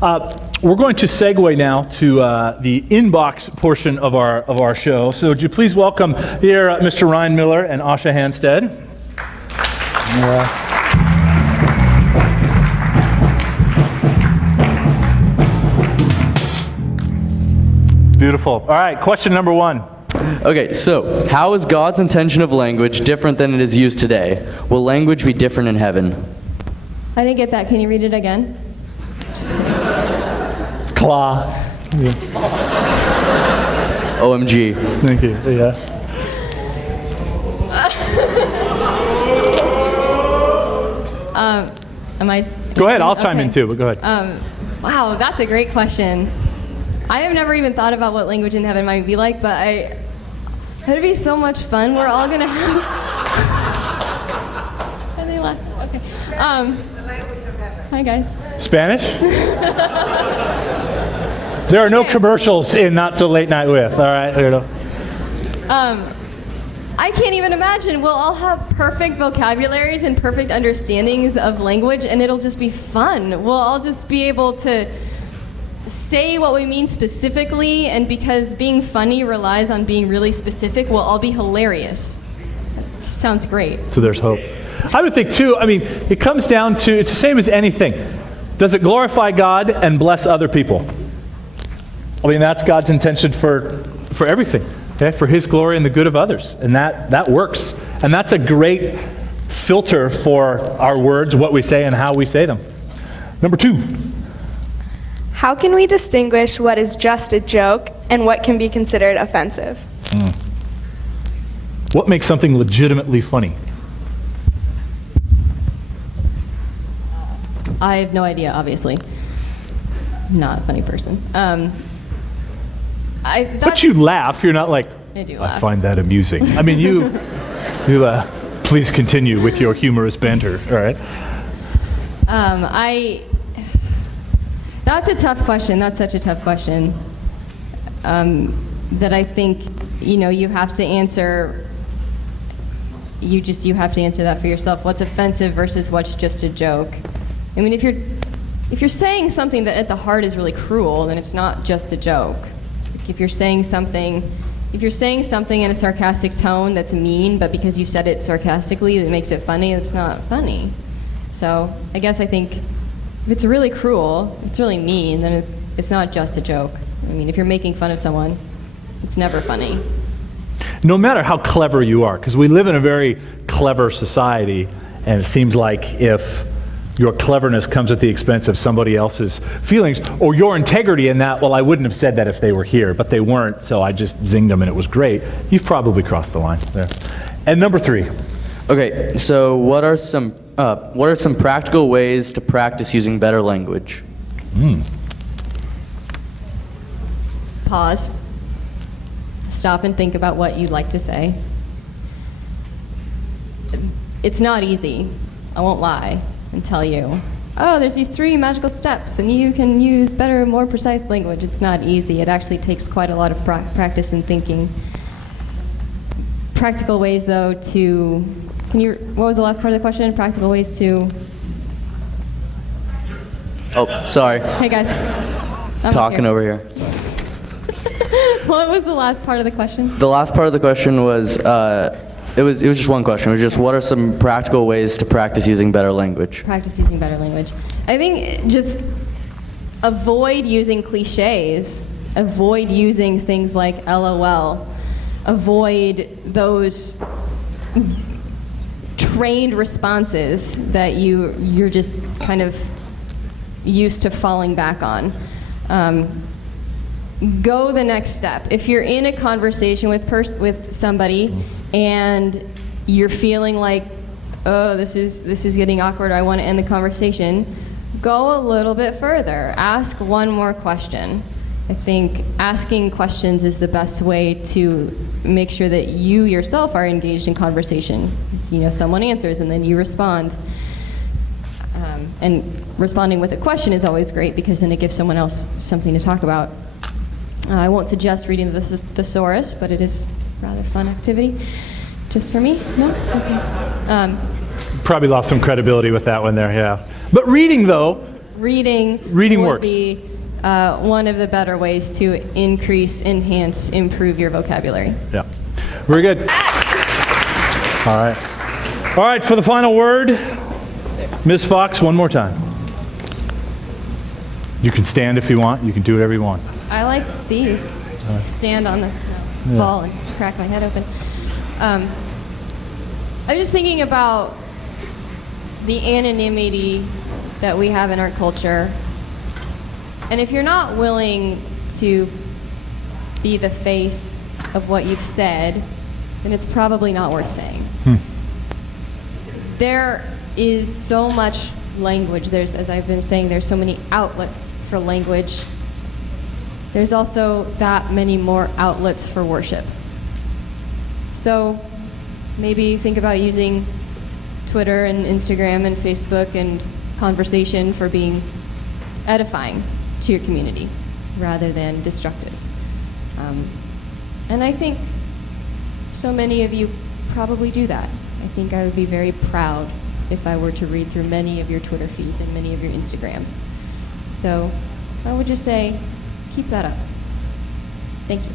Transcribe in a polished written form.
We're going to segue now to the inbox portion of our show. So would you please welcome here Mr. Ryan Miller and Asha Hanstead. Beautiful. All right, question number one. Okay, so how is God's intention of language different than it is used today? Will language be different in heaven? I didn't get that. Can you read it again? Claw. Yeah. OMG. Thank you. Yeah. Am I? Go ahead. I'll chime Okay. in too, but go ahead. Wow, that's a great question. I have never even thought about what language in heaven might be like, but it'd be so much fun. We're all gonna have. And they laugh. Okay. Hi guys. Spanish? There are no commercials in Not So Late Night With. All right. There you go. I can't even imagine. We'll all have perfect vocabularies and perfect understandings of language, and it'll just be fun. We'll all just be able to say what we mean specifically, and because being funny relies on being really specific, we'll all be hilarious. Sounds great. So there's hope. I would think too, I mean, it comes down to, it's the same as anything. Does it glorify God and bless other people? I mean, that's God's intention for everything, okay? For His glory and the good of others. And that works. And that's a great filter for our words, what we say and how we say them. Number two. How can we distinguish what is just a joke and what can be considered offensive? What makes something legitimately funny? I have no idea, obviously. Not a funny person. But you laugh. You're not like, I do I laugh. find that amusing. I mean, you please continue with your humorous banter, all right? That's a tough question. That's such a tough question. That I think, you have to answer. You have to answer that for yourself. What's offensive versus what's just a joke? I mean, if you're saying something that at the heart is really cruel, then it's not just a joke. If you're saying something in a sarcastic tone that's mean, but because you said it sarcastically, that makes it funny, it's not funny. So I guess I think if it's really cruel, if it's really mean, then it's not just a joke. I mean, if you're making fun of someone, it's never funny. No matter how clever you are, because we live in a very clever society, and it seems like if your cleverness comes at the expense of somebody else's feelings, or your integrity in that, well, I wouldn't have said that if they were here, but they weren't, so I just zinged them and it was great. You've probably crossed the line there. And number three. Okay, so what are some practical ways to practice using better language? Pause. Stop and think about what you'd like to say. It's not easy. I won't lie and tell you, oh, there's these 3 magical steps and you can use better, more precise language. It's not easy. It actually takes quite a lot of practice and thinking. Practical ways, though, what was the last part of the question? Practical ways to... Oh, sorry. Hey, guys. I'm Talking here. over here. What was the last part of the question? The last part of the question was, it was just one question. It was just, what are some practical ways to practice using better language? Practice using better language. I think just avoid using cliches. Avoid using things like LOL. Avoid those trained responses that you're just kind of used to falling back on. Go the next step. If you're in a conversation with somebody and you're feeling like, oh, this is getting awkward, I want to end the conversation, go a little bit further. Ask one more question. I think asking questions is the best way to make sure that you yourself are engaged in conversation. Someone answers and then you respond. And responding with a question is always great because then it gives someone else something to talk about. I won't suggest reading the thesaurus, but it is a rather fun activity. Just for me? No? Okay. Probably lost some credibility with that one there, yeah. But reading, though, reading would works. be one of the better ways to increase, enhance, improve your vocabulary. Yeah. Very good. All right. All right, for the final word, Ms. Fox, one more time. You can stand if you want. You can do whatever you want. I like these. Stand on the ball and crack my head open. I'm just thinking about the anonymity that we have in our culture. And if you're not willing to be the face of what you've said, then it's probably not worth saying. There is so much language. There's, as I've been saying, there's so many outlets for language. There's also that many more outlets for worship. So maybe think about using Twitter and Instagram and Facebook and conversation for being edifying to your community rather than destructive. And I think so many of you probably do that. I think I would be very proud if I were to read through many of your Twitter feeds and many of your Instagrams. So I would just say, keep that up. Thank you.